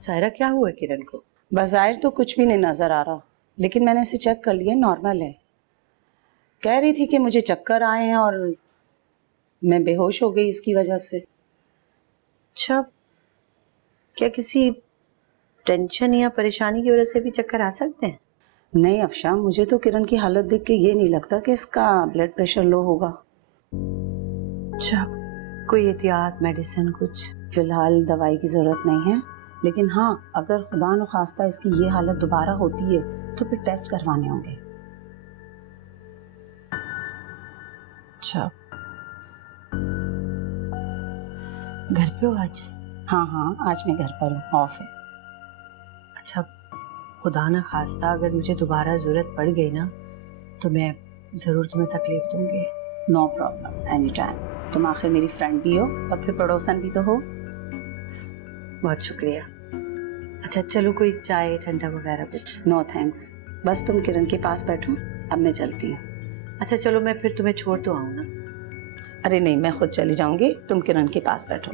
सायरा क्या हुआ है किरण को? बाज़ाहिर तो कुछ भी नहीं नज़र आ रहा, लेकिन मैंने इसे चेक कर लिया, नॉर्मल है। कह रही थी कि मुझे चक्कर आए हैं और मैं बेहोश हो गई इसकी वजह से। अच्छा, क्या किसी टेंशन या परेशानी की वजह से भी चक्कर आ सकते हैं? नहीं अफशा, मुझे तो किरण की हालत देख के ये नहीं लगता कि इसका ब्लड प्रेशर लो होगा। अच्छा, कोई एहतियात मेडिसिन कुछ? फिलहाल दवाई की ज़रूरत नहीं है, लेकिन हाँ, अगर खुदा न खास्ता इसकी ये हालत दोबारा होती है तो फिर टेस्ट करवाने होंगे। अच्छा, घर पे हो आज? हाँ, आज मैं घर पर हूँ, ऑफ है। अच्छा, खुदा ना खास्ता अगर मुझे दोबारा ज़रूरत पड़ गई ना तो मैं ज़रूर तुम्हें तकलीफ दूंगी। No problem, any time. तुम आखिर मेरी फ्रेंड भी हो और फिर पड़ोसन भी तो हो। बहुत शुक्रिया। अच्छा चलो, कोई चाय ठंडा वगैरह कुछ? नो थैंक्स, बस तुम किरण के पास बैठो, अब मैं चलती हूँ। अच्छा चलो, मैं फिर तुम्हें छोड़ तो आऊँ ना? अरे नहीं, मैं खुद चली जाऊंगी, तुम किरण के पास बैठो।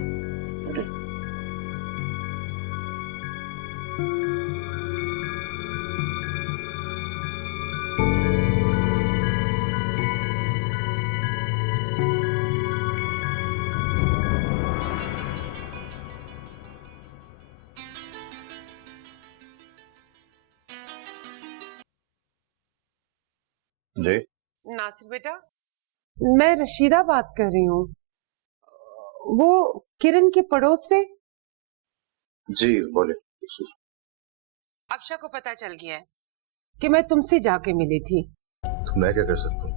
जी नासिर बेटा, मैं रशीदा बात कर रही हूँ, वो किरण के पड़ोस से। जी बोले। अफशा को पता चल गया है कि मैं तुमसे जाके मिली थी। तो मैं क्या कर सकता हूँ?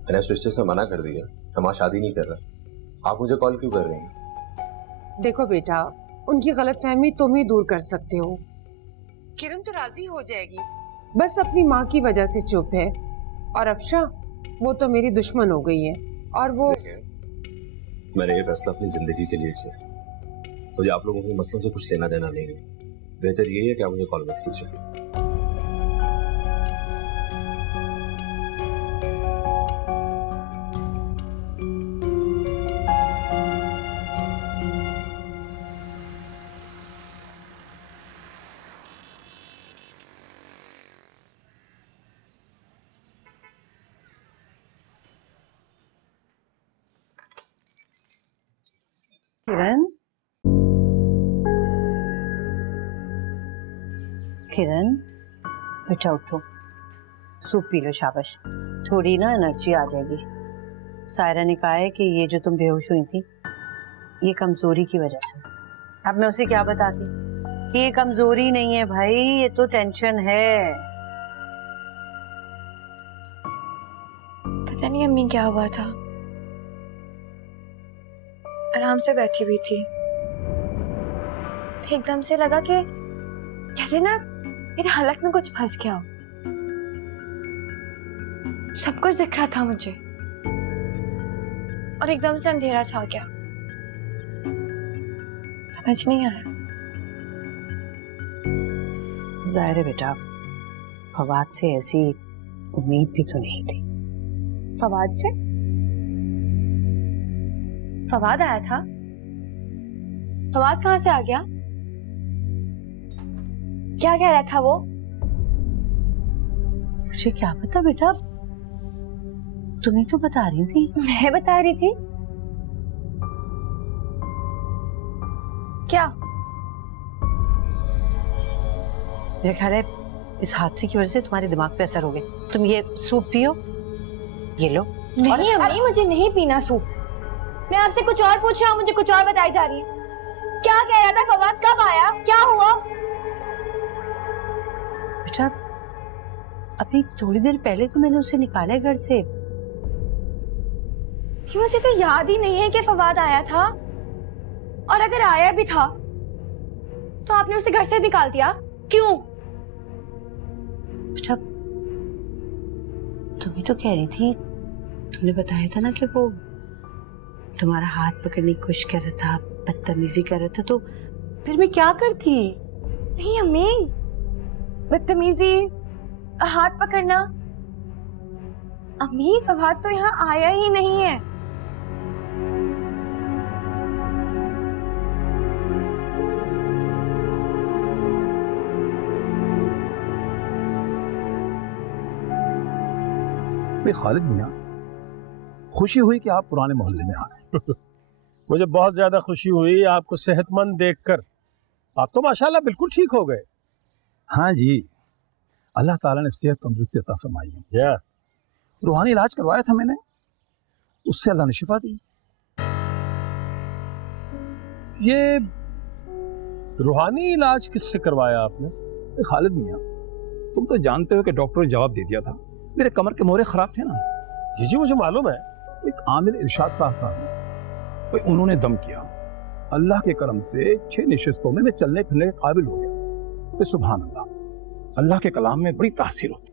मैंने इस रिश्ते से मना कर दिया, हमारा शादी नहीं कर रहा। आप मुझे कॉल क्यों कर रही हैं? देखो बेटा, उनकी गलतफहमी तुम ही दूर कर सकते हो। किरण तो राजी हो जाएगी, बस अपनी माँ की वजह से चुप है। और अफशा, वो तो मेरी दुश्मन हो गई है। और वो मैंने ये फैसला अपनी जिंदगी के लिए किया, मुझे आप लोगों के मसलों से कुछ लेना देना नहीं है। बेहतर यही है कि आप मुझे कॉल मत कीजिए। किरण, किरण बेटा उठो, सूप पी लो, शाबाश। थोड़ी ना एनर्जी आ जाएगी। सायरा ने कहा है कि ये जो तुम बेहोश हुई थी ये कमजोरी की वजह से। अब मैं उसे क्या बताती कि ये कमजोरी नहीं है भाई, ये तो टेंशन है। पता नहीं अम्मी क्या हुआ था, आराम से बैठी हुई थी, एकदम से लगा कि जैसे ना मेरे हलक में कुछ फंस गया हो। सब कुछ दिख रहा था मुझे और एकदम से अंधेरा छा गया, समझ नहीं आया। जाहिर है बेटा, फवाद से ऐसी उम्मीद भी तो नहीं थी। फवाद से? फवाद आया था? फवाद कहाँ से आ गया? क्या कह रहा था वो? मुझे क्या पता बेटा, तुम्हें तो बता रही थी। मैं बता रही थी? क्या? मेरे ख्याल है इस हादसे की वजह से तुम्हारे दिमाग पे असर हो गया। तुम ये सूप पियो, ये लो। नहीं अम्मी, मुझे नहीं पीना सूप। मैं आपसे कुछ और पूछ रहा हूँ, मुझे कुछ और बताई जा रही है। क्या कह रहा था फवाद? कब आया? क्या हुआ? बेटा अभी थोड़ी देर पहले तो मैंने उसे निकाला घर से। मुझे तो याद ही नहीं है कि फवाद आया था, और अगर आया भी था तो आपने उसे घर से निकाल दिया क्यों? बेटा तुम ही तो कह रही थी, तुमने बताया था ना कि वो तुम्हारा हाथ पकड़ने की कोशिश कर रहा था, बदतमीजी कर रहा था, तो फिर मैं क्या करती? नहीं अम्मी, बदतमीजी, हाथ पकड़ना? अम्मी, फवाद तो यहाँ आया ही नहीं है। भाई खालिद मियां, खुशी हुई कि आप पुराने मोहल्ले में आ गए। मुझे बहुत ज्यादा खुशी हुई आपको सेहतमंद देखकर। आप तो माशाल्लाह बिल्कुल ठीक हो गए। हाँ जी, अल्लाह ताला ने सेहत तंदुरुस्ती अता फरमाई है। या रूहानी इलाज करवाया था मैंने, उससे अल्लाह ने शिफा दी। ये रूहानी इलाज किससे करवाया आपने? खालिद मियां, तुम तो जानते हो कि डॉक्टर ने जवाब दे दिया था, मेरे कमर के मोहरे खराब थे ना। जी जी मुझे मालूम है। एक आमिर इरशाद साहब भाई उन्होंने दम किया, अल्लाह के करम से 6 निशिस्तों में मैं चलने फिरने के काबिल हो गया। तो सुभान अल्लाह, अल्लाह के कलाम में बड़ी तासीर होती।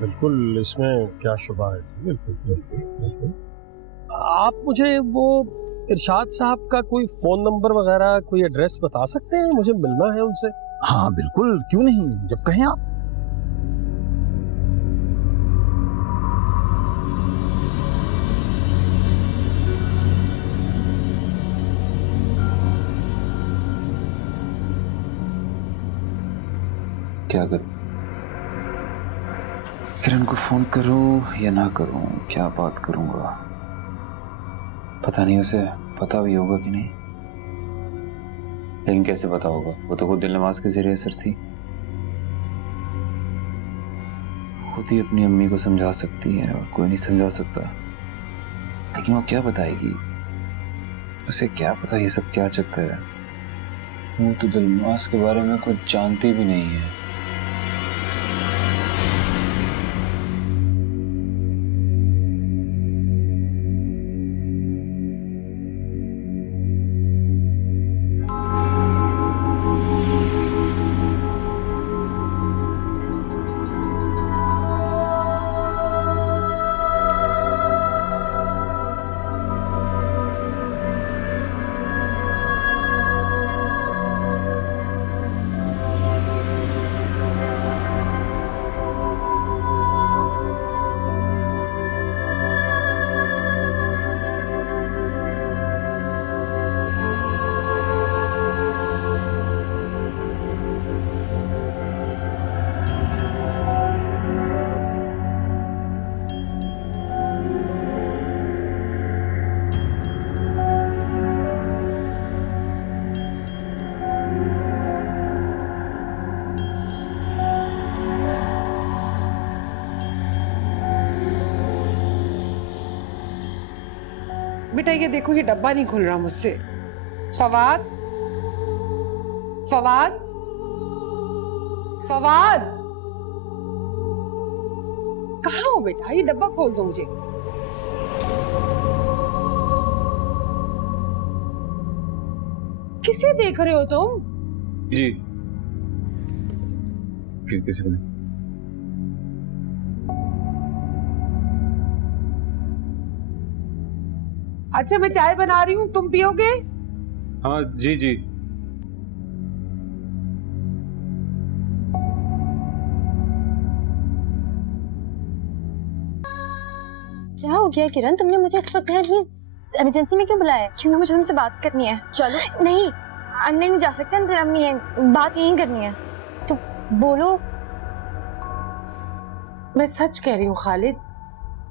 बिल्कुल, इसमें क्या शुबा है। बिल्कुल बिल्कुल बिल्कुल। आप मुझे वो इरशाद साहब का कोई फोन नंबर वगैरह, कोई एड्रेस बता सकते हैं? मुझे मिलना है उनसे। हाँ बिल्कुल, क्यों नहीं, जब कहें आप। क्या करूं? किरण को फोन करूं या ना करूं? क्या बात करूंगा? पता नहीं उसे पता भी होगा कि नहीं, लेकिन कैसे पता होगा? वो तो खुद दिल नवाज के जरिए असर थी, खुद ही अपनी अम्मी को समझा सकती है और कोई नहीं समझा सकता। लेकिन वो क्या बताएगी? उसे क्या पता ये सब क्या चक्कर है? वो तो दिल नवाज के बारे में कुछ जानती भी नहीं है। बेटा ये देखो, ये डब्बा नहीं खुल रहा मुझसे। फवाद, फवाद, फवाद, कहाँ हो बेटा? ये डब्बा खोल दो मुझे। किसे देख रहे हो तुम? जी किसी को नहीं। अच्छा मैं चाय बना रही हूँ, तुम पियोगे? हाँ जी जी। क्या हो गया किरण? तुमने मुझे इस वक्त इमरजेंसी में क्यों बुलाया? क्योंकि मुझे तुमसे बात करनी है। चलो। नहीं, अंदर नहीं जा सकते, अंदर अम्मी है, बात यहीं करनी है। तो बोलो। मैं सच कह रही हूँ खालिद,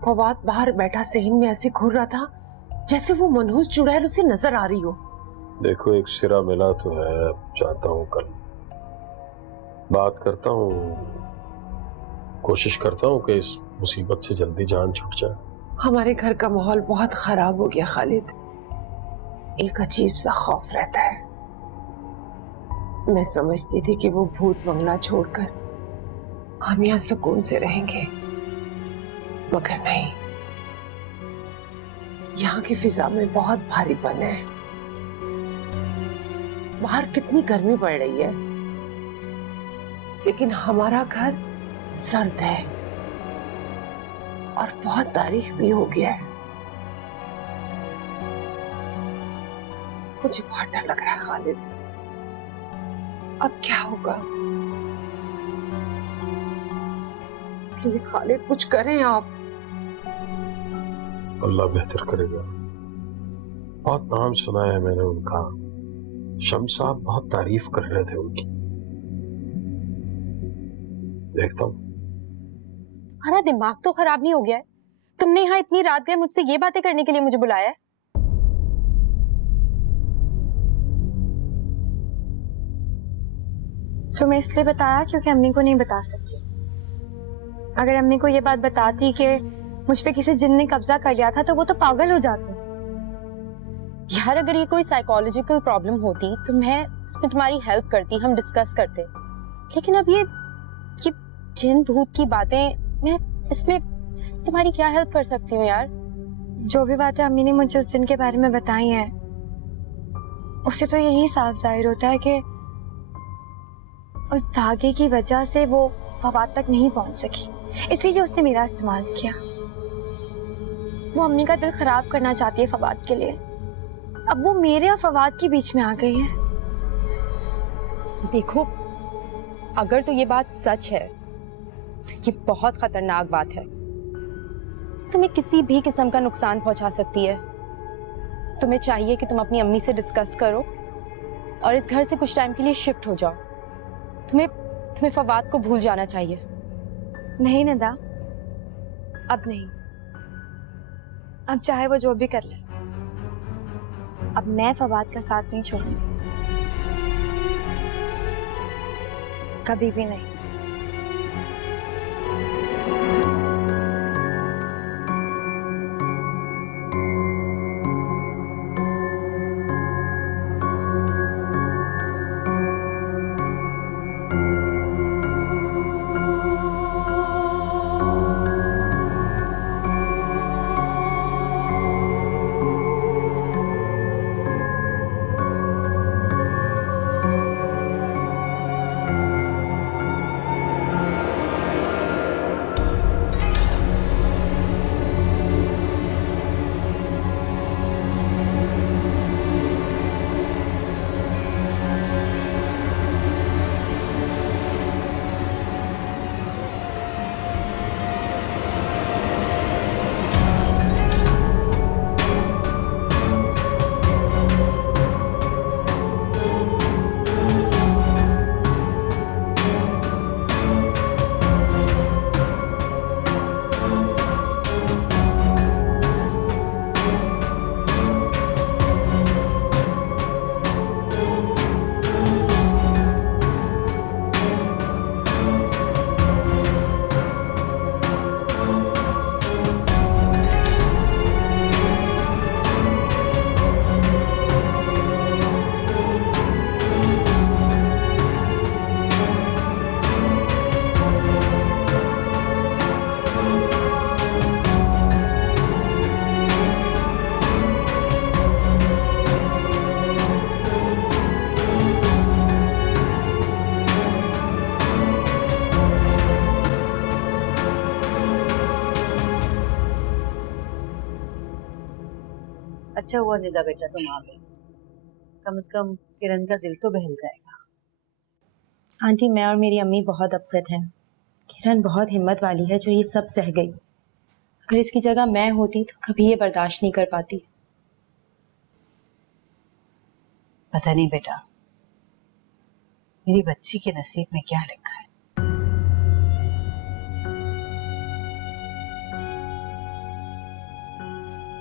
फवाद बाहर बैठा सहन में ऐसे घूर रहा था जैसे वो मनहूस चुड़ैल उसे नजर आ रही हो। देखो एक सिरा मिला तो है, चाहता हूँ कल बात करता हूँ, कोशिश करता हूँ कि इस मुसीबत से जल्दी जान छूट जाए। हमारे घर का माहौल बहुत खराब हो गया खालिद, एक अजीब सा खौफ रहता है। मैं समझती थी कि वो भूत बंगला छोड़कर हम यहाँ सुकून से रहेंगे, मगर नहीं, यहाँ की फिजा में बहुत भारीपन है। बाहर कितनी गर्मी पड़ रही है, लेकिन हमारा घर सर्द है और बहुत तारीख भी हो गया है। मुझे बहुत डर लग रहा है खालिद, अब क्या होगा? प्लीज खालिद कुछ करें आप। अल्लाह बेहतर करेगा। बहुत नाम सुना है मैंने उनका, शम्स साहब बहुत तारीफ कर रहे थे उनकी। देखता हूँ तुम्हारा दिमाग तो खराब नहीं हो गया है? तुमने यहाँ इतनी रात गए मुझसे ये बातें करने के लिए मुझे बुलाया है? तुम्हें इसलिए बताया क्योंकि अम्मी को नहीं बता सकती। अगर अम्मी को ये बात बताती कि मुझ पे किसी जिन ने कब्जा कर लिया था तो वो तो पागल हो जाती। यार अगर ये कोई साइकोलॉजिकल प्रॉब्लम होती तो मैं इसमें तुम्हारी हेल्प करती, हम डिस्कस करते। लेकिन अब ये जिन भूत की बातें, मैं इसमें तुम्हारी क्या हेल्प कर सकती हूँ यार? जो भी बातें अम्मी ने मुझे उस दिन के बारे में बताई हैं उससे तो यही साफ जाहिर होता है कि उस धागे की वजह से वो फवाद तक नहीं पहुंच सकी, इसीलिए उसने मेरा इस्तेमाल किया। वो अम्मी का दिल खराब करना चाहती है फवाद के लिए। अब वो मेरे और फवाद के बीच में आ गई है। देखो, अगर तो ये बात सच है तो ये बहुत खतरनाक बात है। तुम्हें किसी भी किस्म का नुकसान पहुंचा सकती है। तुम्हें चाहिए कि तुम अपनी अम्मी से डिस्कस करो और इस घर से कुछ टाइम के लिए शिफ्ट हो जाओ। तुम्हें फवाद को भूल जाना चाहिए। नहीं निदा, अब नहीं। अब चाहे वो जो भी कर ले, अब मैं फवाद का साथ नहीं छोड़ूंगी, कभी भी नहीं। अच्छा हुआ निदा बेटा तुम आ गई, कम से कम किरण का दिल तो बहल जाएगा। आंटी, मैं और मेरी अम्मी बहुत अपसेट हैं। किरण बहुत हिम्मत वाली है जो ये सब सह गई। अगर इसकी जगह मैं होती तो कभी ये बर्दाश्त नहीं कर पाती। पता नहीं बेटा, मेरी बच्ची के नसीब में क्या लिखा है।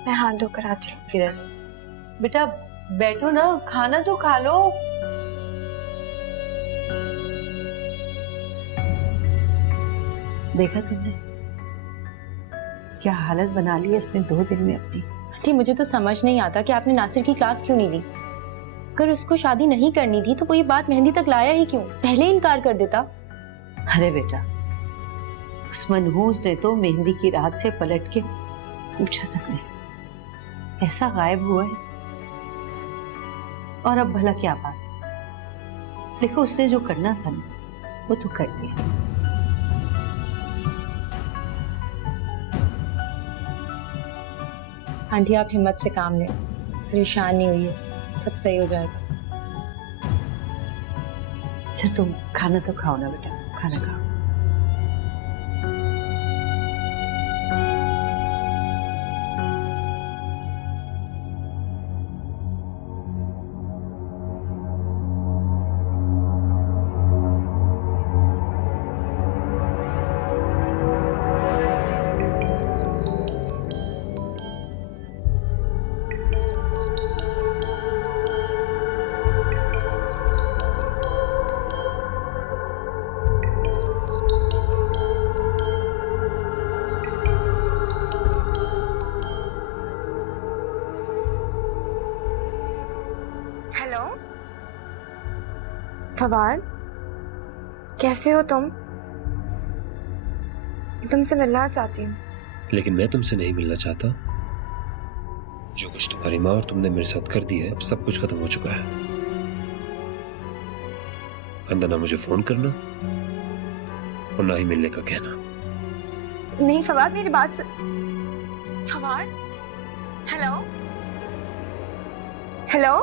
मैं हाथ धोकर आती हूँ। किरण बेटा बैठो ना, खाना तो खा लो। देखा तुमने क्या हालत बना ली है इसने 2 दिन में अपनी। आंटी, मुझे तो समझ नहीं आता कि आपने नासिर की क्लास क्यों नहीं ली। अगर उसको शादी नहीं करनी थी तो वो ये बात मेहंदी तक लाया ही क्यों? पहले इनकार कर देता। अरे बेटा, उस मनहूस ने तो मेहंदी की रात से पलट के पूछा तक नहीं, ऐसा गायब हुआ है। और अब भला क्या बात। देखो उसने जो करना था ना वो तो कर दिया। आंटी, आप हिम्मत से काम लें, परेशान नहीं हुई है, सब सही हो जाएगा। अच्छा तुम खाना तो खाओ ना बेटा, खाना खाओ। फवाद, कैसे हो तुम? तुमसे मिलना चाहती हूँ। लेकिन मैं तुमसे नहीं मिलना चाहता। जो कुछ तुम्हारी माँ और तुमने मेरे साथ कर दिया है, अब सब कुछ खत्म हो चुका है। अंदर ना मुझे फोन करना और ना ही मिलने का कहना। नहीं फवाद, मेरी बात फवाद, हेलो हेलो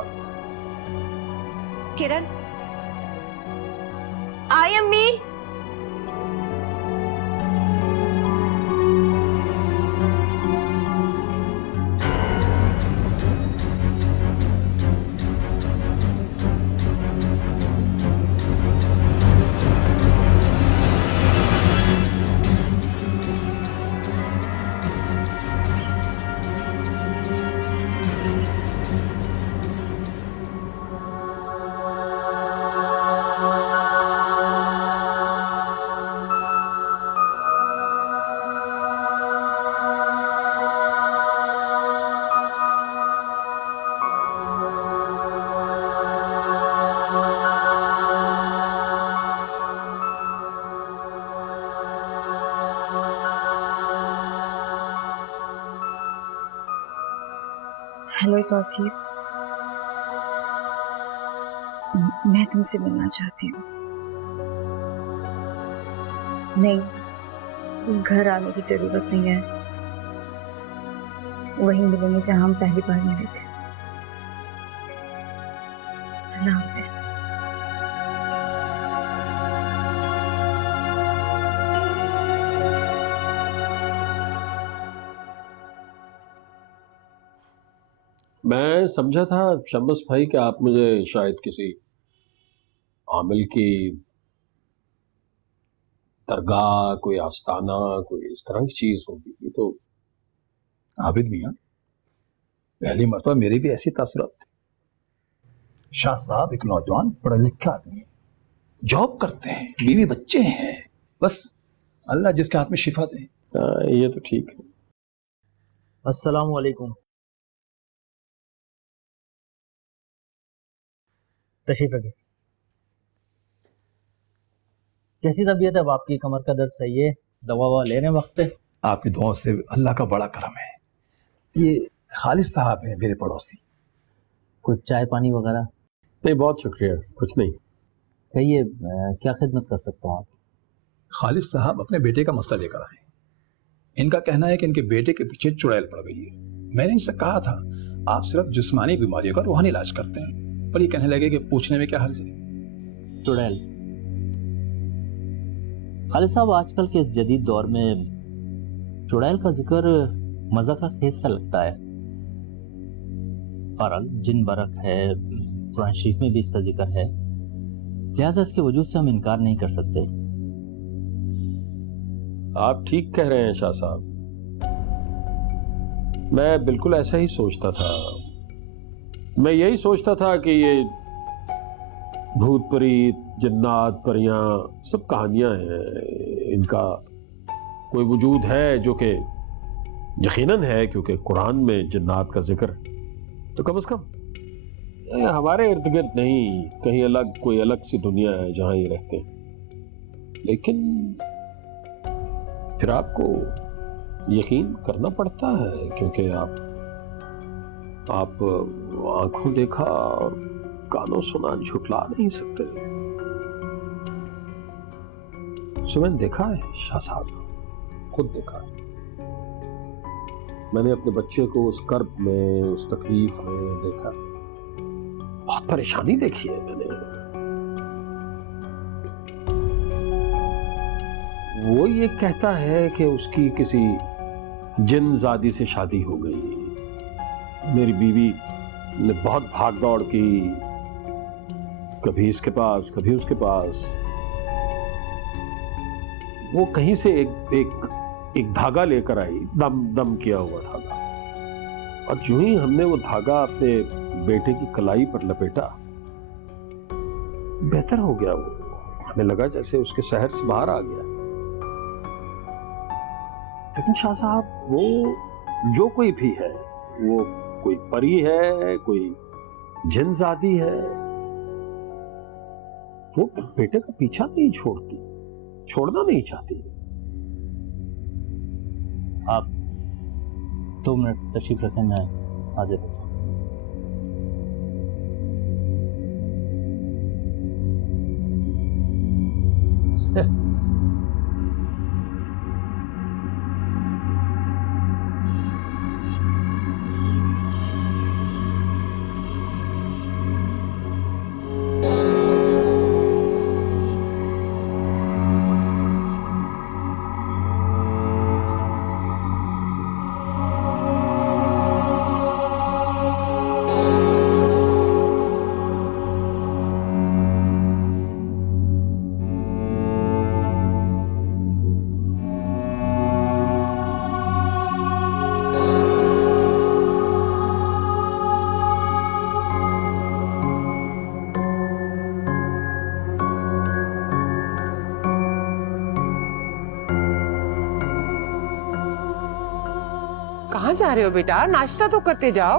किरण, आई अम्मी। हेलो तौसीफ, मैं तुमसे मिलना चाहती हूँ। नहीं, घर आने की जरूरत नहीं है, वहीं मिलेंगे जहां हम पहली बार मिले थे। अल्लाह हाफिज। मैं समझा था शम्स भाई कि आप मुझे शायद किसी आमिल की दरगाह, कोई आस्ताना, कोई इस तरह की चीज होगी। तो आबिद मियाँ, पहली मरतबा मेरी भी ऐसी तासुरात थी। शाह साहब एक नौजवान पढ़े लिखे आदमी है, जॉब करते हैं, बीवी बच्चे हैं, बस अल्लाह जिसके हाथ में शिफा दे। ये तो ठीक है। अस्सलाम वालेकुम। तशरीफ रखिए। कैसी तबीयत है अब आपकी? कमर का दर्द सही है? दवा ववा ले रहे हैं वक्त पे? आपकी दुआओं से अल्लाह का बड़ा करम है। ये खालिद साहब हैं मेरे पड़ोसी। कुछ चाय पानी वगैरह? नहीं, बहुत शुक्रिया, कुछ नहीं। कहिए, क्या खिदमत कर सकता हूँ आप? खालिद साहब अपने बेटे का मसला लेकर आए। इनका कहना है कि इनके बेटे के पीछे चुड़ैल पड़ गई है। मैंने इनसे कहा था आप सिर्फ जिस्मानी बीमारियों का रूहानी इलाज करते हैं, पर ये कहने लगे कि पूछने में क्या हर्ज है। चुड़ैल? खालिद साहब, आजकल के इस जदीद दौर में चुड़ैल का जिक्र मज़ा का खेस सा लगता है। बहरहाल जिन बरक है, कुरान शरीफ में भी इसका जिक्र है, लिहाजा इसके वजूद से हम इनकार नहीं कर सकते। आप ठीक कह रहे हैं शाह साहब, मैं बिल्कुल ऐसा ही सोचता था। मैं यही सोचता था कि ये भूत प्रेत, जिन्नात, परियां सब कहानियां हैं, इनका कोई वजूद है जो कि यकीनन है, क्योंकि कुरान में जिन्नात का जिक्र, तो कम से कम हमारे इर्द गिर्द नहीं, कहीं अलग कोई अलग सी दुनिया है जहां ये रहते हैं। लेकिन फिर आपको यकीन करना पड़ता है, क्योंकि आप आंखों देखा और कानों सुना झुठला नहीं सकते। सो मैंने देखा है शाह साहब, खुद देखा है। मैंने अपने बच्चे को उस कर्ब में, उस तकलीफ में देखा, बहुत परेशानी देखी है मैंने। वो ये कहता है कि उसकी किसी जिन्नजादी से शादी हो गई। मेरी बीवी ने बहुत भाग दौड़ की, कभी इसके पास कभी उसके पास। वो कहीं से एक धागा लेकर आई, दम किया हुआ धागा, और जो ही हमने वो धागा अपने बेटे की कलाई पर लपेटा, बेहतर हो गया। वो हमें लगा जैसे उसके शहर से बाहर आ गया। लेकिन शाह साहब, वो जो कोई भी है, वो कोई परी है, कोई जिन्नजादी है, वो बेटे का पीछा नहीं छोड़ती, छोड़ना नहीं चाहती। आप 2 मिनट तशरीफ रखें, मैं हाजिर हूँ। कहाँ जा रहे हो बेटा? नाश्ता तो करते जाओ।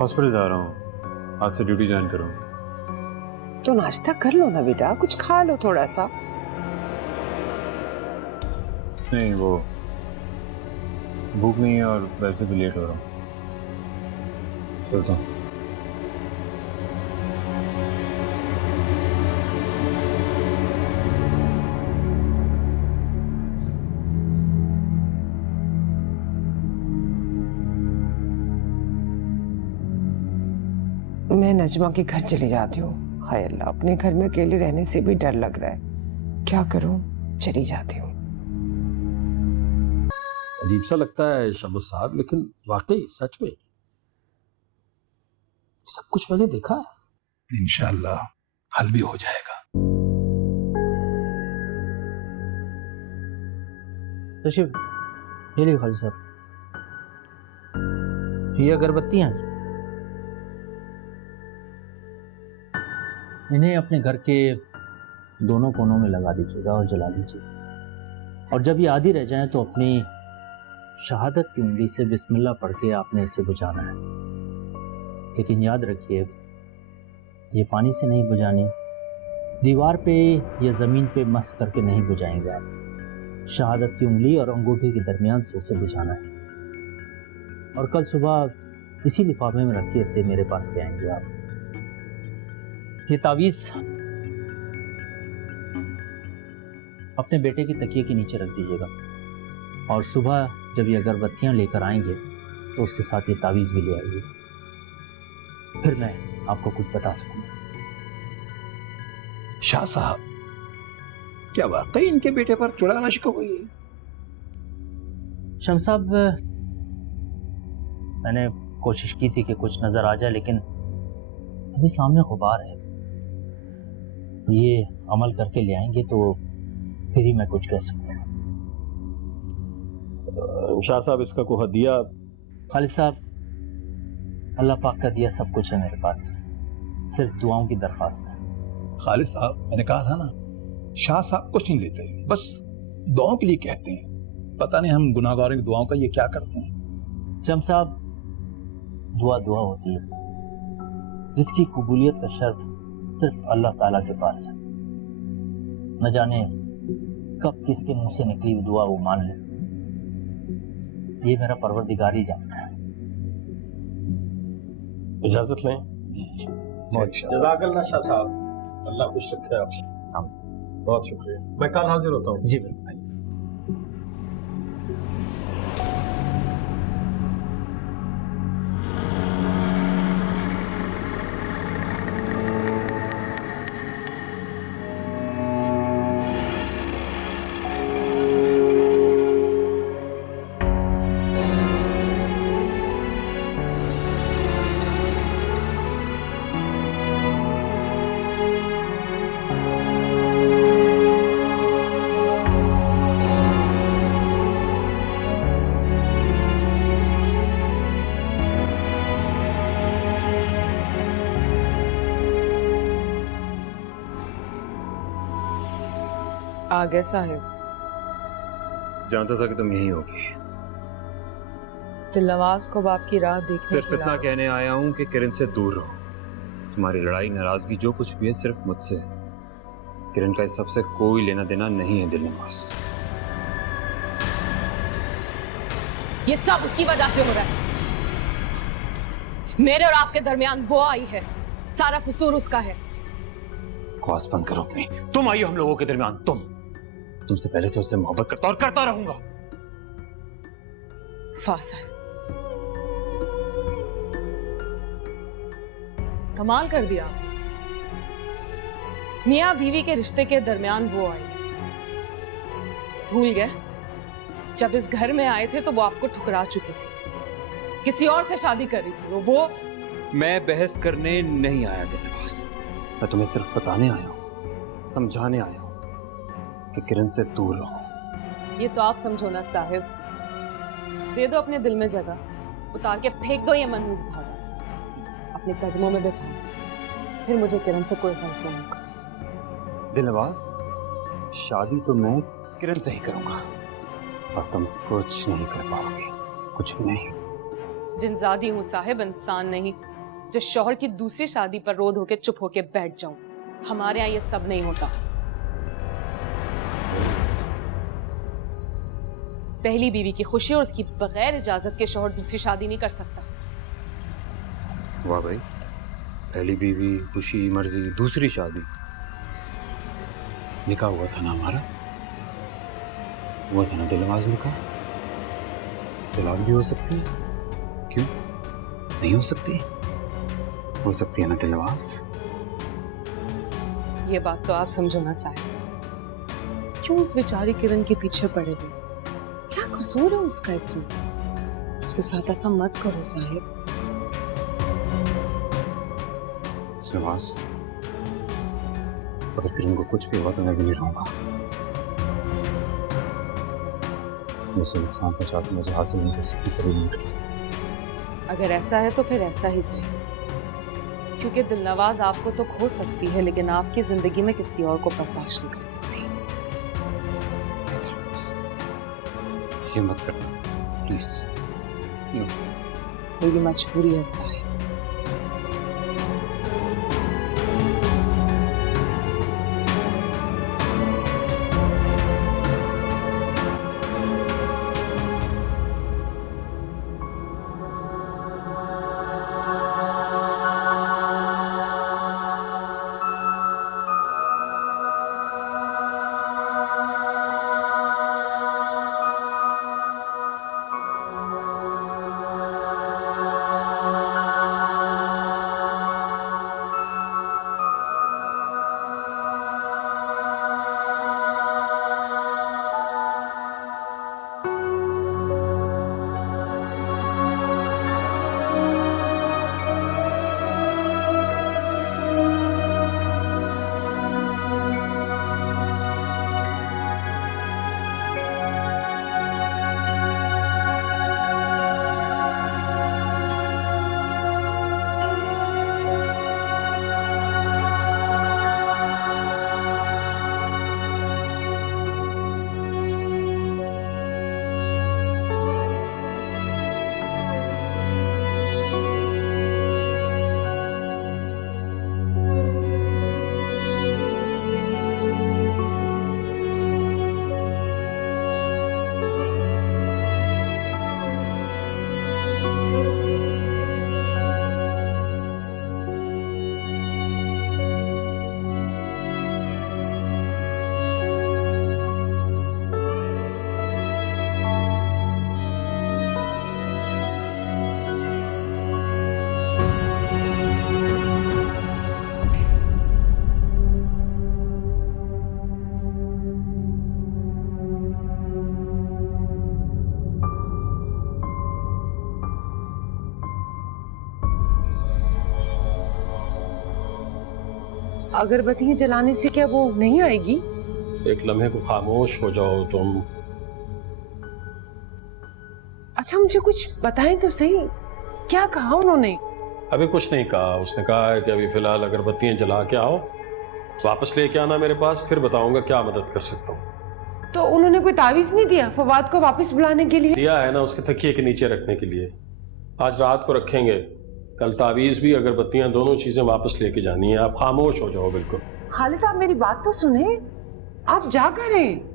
हॉस्पिटल जा रहा हूँ, आज से ड्यूटी ज्वाइन करूँ। तो नाश्ता कर लो ना बेटा, कुछ खा लो थोड़ा सा। नहीं, वो भूख नहीं है और वैसे भी लेट हो रहा हूँ। चलता हूँ। मैं नजमा के घर चली जाती हूँ। हाय अल्लाह, अपने घर में अकेले रहने से भी डर लग रहा है। क्या करूँ? चली जाती हूँ। अजीब सा लगता है शमस साहब, लेकिन वाकई सच में सब कुछ मैंने देखा है। इंशाअल्लाह हल भी हो जाएगा। तशरीफ ये लीजिए खालिद साहब, ये अगरबत्तियाँ इन्हें अपने घर के दोनों कोनों में लगा दीजिएगा और जला लीजिए। और जब ये आधी रह जाएं तो अपनी शहादत की उंगली से बिस्मिल्लाह पढ़ के आपने इसे बुझाना है। लेकिन याद रखिए, ये पानी से नहीं बुझानी, दीवार पे या ज़मीन पे मस करके नहीं बुझाएंगे आप। शहादत की उंगली और अंगूठी के दरमियान से इसे बुझाना है। और कल सुबह इसी लिफाफे में रख के इसे मेरे पास ले आएंगे आप। ये तावीज़ अपने बेटे की तकिए के नीचे रख दीजिएगा और सुबह जब ये अगरबत्तियाँ लेकर आएंगे तो उसके साथ ये तावीज़ भी ले आइए, फिर मैं आपको कुछ बता सकूंगा। शाह साहब, क्या वाकई इनके बेटे पर चुड़ैल इश्क हुई है? शम्स साहब, मैंने कोशिश की थी कि कुछ नजर आ जाए, लेकिन अभी सामने गुबार है। ये अमल करके ले आएंगे तो फिर ही मैं कुछ कह सकूंगा। शाह साहब, इसका कोई हदिया? खालिद साहब, अल्लाह पाक का दिया सब कुछ है मेरे पास, सिर्फ दुआओं की दरख्वास्त है। खालिद साहब, मैंने कहा था ना, शाह साहब कुछ नहीं लेते, बस दुआओं के लिए कहते हैं। पता नहीं हम गुनाहगारों की दुआओं का ये क्या करते हैं। शम्स साहब, दुआ दुआ होती है, जिसकी कबूलियत का शर्फ सिर्फ अल्लाह ताला के पास है। न जाने कब किसके मुंह से निकली हुई दुआ वो मान ले, ये मेरा परवरदिगार ही जानता है। इजाजत लें। जज़ाकल्लाह शाह साहब, अल्लाह खुश रखे आपको। बहुत शुक्रिया, मैं कल हाजिर होता हूँ। जी बिल्कुल। आ गए साहिब। जानता था कि तुम यहीं होगी। दिलनवाज को बाप की राह देखने सिर्फ इतना कहने आया हूँ कि किरण से दूर रहो। तुम्हारी लड़ाई नाराजगी जो कुछ भी है सिर्फ मुझसे है। किरण का इस सबसे कोई लेना देना नहीं है दिलनवाज। ये सब उसकी वजह से हो रहा है। मेरे और आपके दरमियान वो आई है, सारा कसूर उसका है। बकवास बंद करो अपनी। तुम आई हो हम लोगों के दरमियान, तुमसे पहले से उससे मोहब्बत करता और करता रहूंगा। फासल, कमाल कर दिया। मियां बीवी के रिश्ते के दरमियान वो आई। भूल गए जब इस घर में आए थे तो वो आपको ठुकरा चुकी थी, किसी और से शादी कर रही थी वो। मैं बहस करने नहीं आया दिलनवाज, मैं तुम्हें सिर्फ बताने आया हूं, समझाने आया हूं कि किरण से दूर रहो। ये तो आप समझो ना साहिब, दे दो अपने दिल में जगह, उतार के फेंक दो ये मनहूस धागा, अपने कदमों में बैठा, फिर मुझे किरण से कोई फर्ज नहीं होगा। दिलनवाज, शादी तो मैं किरण से ही करूंगा और तुम कुछ नहीं कर पाओगे, कुछ भी नहीं। जिनजादी हूँ साहिब, इंसान नहीं जो शौहर की दूसरी शादी पर रोध होके चुप होके बैठ जाऊं। हमारे यहाँ ये सब नहीं होता। पहली बीवी की खुशी और उसकी बगैर इजाजत के शौहर दूसरी शादी नहीं कर सकता। वाह भाई, पहली बीवी, खुशी, मर्जी, दूसरी शादी। निकाह हुआ था ना हमारा, हुआ था ना दिलनवाज निकाह। तलाक भी हो सकती है, क्यों नहीं हो सकती? हो सकती है ना दिलनवाज। ये बात तो आप समझो ना साहिब, क्यों उस बेचारी किरण के पीछे पड़े हुए? क्या कसूर है उसका इसमें? उसके साथ ऐसा मत करो साहिब। दिलनवाज, अगर किरण को कुछ भी हुआ तो मैं भी नहीं रहूंगा। मुझे नुकसान पहुंचा के मुझे हासिल नहीं कर सकती, कभी नहीं कर सकती। अगर ऐसा है तो फिर ऐसा ही सही, क्योंकि दिलनवाज आपको तो खो सकती है लेकिन आपकी जिंदगी में किसी और को बर्दाश्त नहीं कर सकती। ये मत करना प्लीज। मेरी मजबूरी है साहिब। अगरबत्ती जलाने से क्या वो नहीं आएगी? एक लम्हे को खामोश हो जाओ तुम। अच्छा मुझे कुछ बताएं तो सही, क्या कहा उन्होंने? अभी कुछ नहीं कहा, उसने कहा है कि अभी फिलहाल अगरबत्तियां जला के आओ, वापस लेके आना मेरे पास, फिर बताऊंगा क्या मदद कर सकता हूँ। तो उन्होंने कोई तावीज नहीं दिया फवाद को वापस बुलाने के लिए? दिया है ना, उसके तकिए के नीचे रखने के लिए। आज रात को रखेंगे, कल तावीज़ भी, अगरबत्तियां, दोनों चीजें वापस लेके जानी है। आप खामोश हो जाओ बिल्कुल। खालिद आप मेरी बात तो सुने, आप जा कर रहे हैं।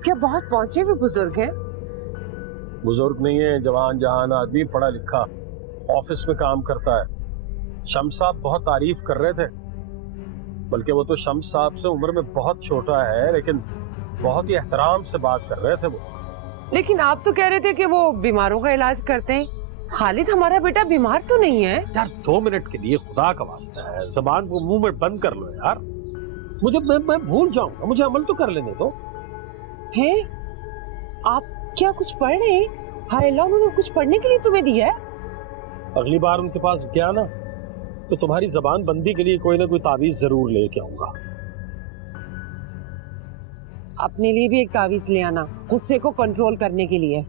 क्या बहुत पहुंचे हुए बुजुर्ग हैं? बुजुर्ग नहीं है, जवान जहान आदमी, पढ़ा लिखा, ऑफिस में काम करता है। शम्स साहब बहुत तारीफ कर रहे थे, बल्कि वो तो शम्स साहब से उम्र में बहुत छोटा है, लेकिन बहुत ही एहतराम से बात कर रहे थे वो। लेकिन आप तो कह रहे थे कि वो बीमारों का इलाज करते हैं। खालिद हमारा बेटा बीमार तो नहीं है? यार 2 मिनट के लिए खुदा का वास्ता है, जबान को मुंह में बंद कर लो यार। मैं भूल जाऊंगा, मुझे अमल तो कर लेने दो। हैं? आप क्या कुछ पढ़ रहे हैं? हाय अल्लाह, उन्होंने कुछ पढ़ने के लिए तुम्हें दिया है? अगली बार उनके पास गया ना तो तुम्हारी जबान बंदी के लिए कोई ना कोई तावीज जरूर लेके आऊंगा। अपने लिए भी एक तावीज ले आना, गुस्से को कंट्रोल करने के लिए।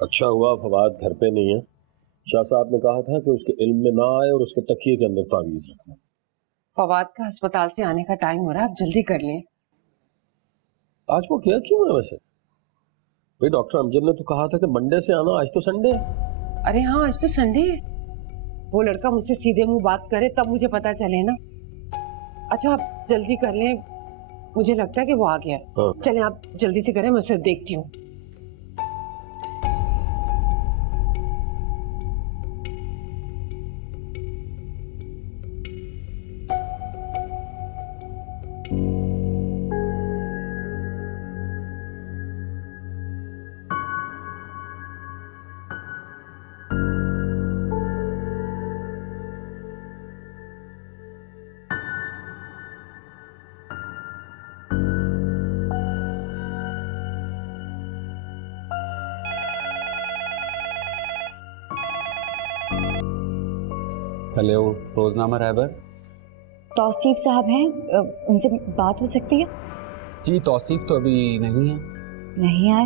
अच्छा हुआ फवाद घर पे नहीं है। शाह साहब ने कहा था कि उसके इल्म में ना आए और उसके तकिए के अंदर तावीज रखना। फवाद का अस्पताल से आने का टाइम हो रहा है, आप जल्दी कर लें। आज वो क्या क्यों है वैसे? भाई डॉक्टर अमजद ने तो कहा था कि मंडे से आना, आज तो संडे है। अरे हाँ, आज तो संडे है। वो लड़का मुझसे सीधे मुंह बात करे तब मुझे पता चले ना। अच्छा आप जल्दी कर लें, मुझे लगता है कि वो आ गया। हाँ। चलें आप जल्दी से करें, मैं उसे देखती हूँ। हेलो, रोजनामा रहबर। तौसीफ साहब हैं, उनसे बात हो सकती है? जी तौसीफ तो अभी नहीं है। नहीं आए?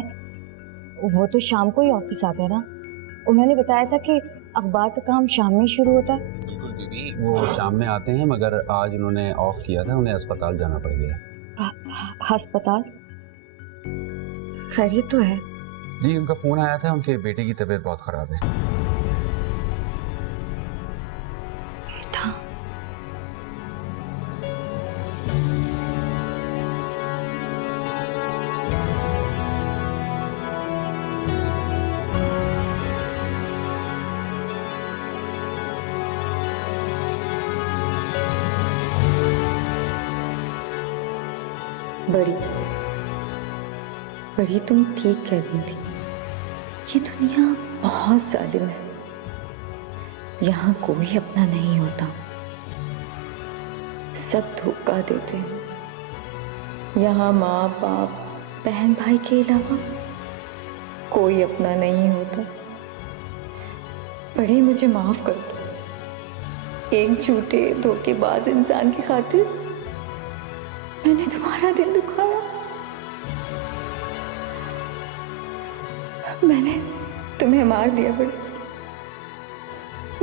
वो तो शाम को ही ऑफिस आते हैं ना। उन्होंने बताया था कि अखबार का काम शाम में ही शुरू होता है। बिल्कुल बीबी, वो शाम में आते हैं, मगर आज उन्होंने ऑफ किया था, उन्हें अस्पताल जाना पड़ गया। अस्पताल? खैरियत तो है? जी उनका फोन आया था, उनके बेटे की तबीयत बहुत खराब है। बड़ी तुम ठीक कह रही थी। ये दुनिया बहुत जालिम है। यहाँ कोई अपना नहीं होता, सब धोखा देते हैं। यहाँ माँ बाप बहन भाई के अलावा कोई अपना नहीं होता। बड़े मुझे माफ कर दो। एक झूठे धोखेबाज इंसान की खातिर मैंने तुम्हारा दिल दुखाया। मैंने तुम्हें मार दिया बड़ी।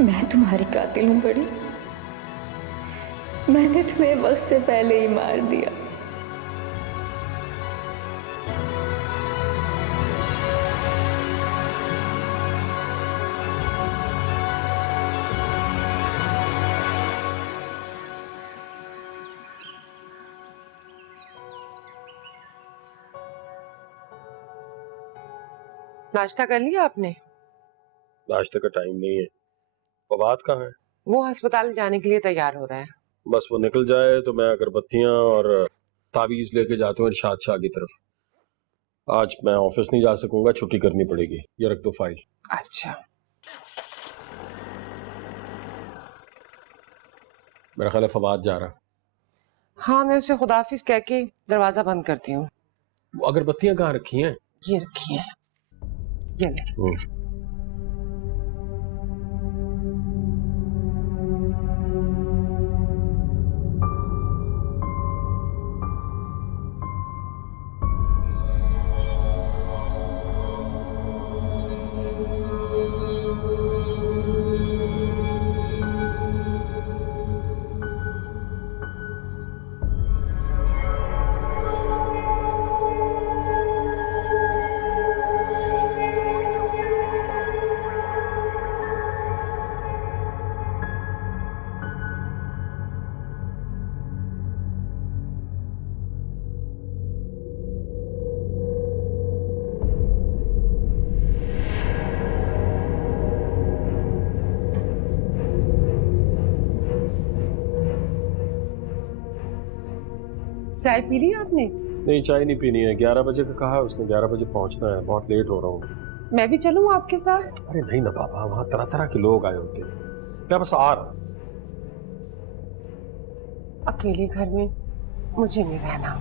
मैं तुम्हारी कातिल हूं बड़ी। मैंने तुम्हें वक्त से पहले ही मार दिया। नाश्ता कर लिया आपने? नाश्ते का टाइम नहीं है। फवाद कहाँ है? वो अस्पताल जाने के लिए तैयार हो रहा है। बस वो निकल जाए तो मैं अगरबत्तियां और तावीज लेके जाता हूँ इरशाद शाह की तरफ। आज मैं ऑफिस नहीं जा सकूंगा, छुट्टी करनी पड़ेगी। ये रख दो फाइल। अच्छा। मेरा ख्याल है फवाद जा रहा। हाँ, मैं उसे खुदाफिज कह के दरवाजा बंद करती हूँ। वो अगरबत्तियां कहाँ रखी हैं? ये रखी हैं। ये ले। चाय पी ली आपने? नहीं, चाय नहीं पीनी है। 11 बजे का कहा है उसने, 11 बजे पहुंचना है। बहुत लेट हो रहा हूँ। मैं भी चलूँ आपके साथ? अरे नहीं ना बाबा, वहाँ तरह तरह के लोग आए होते हैं। मैं बस आ रहा हूँ। अकेले घर में मुझे नहीं रहना।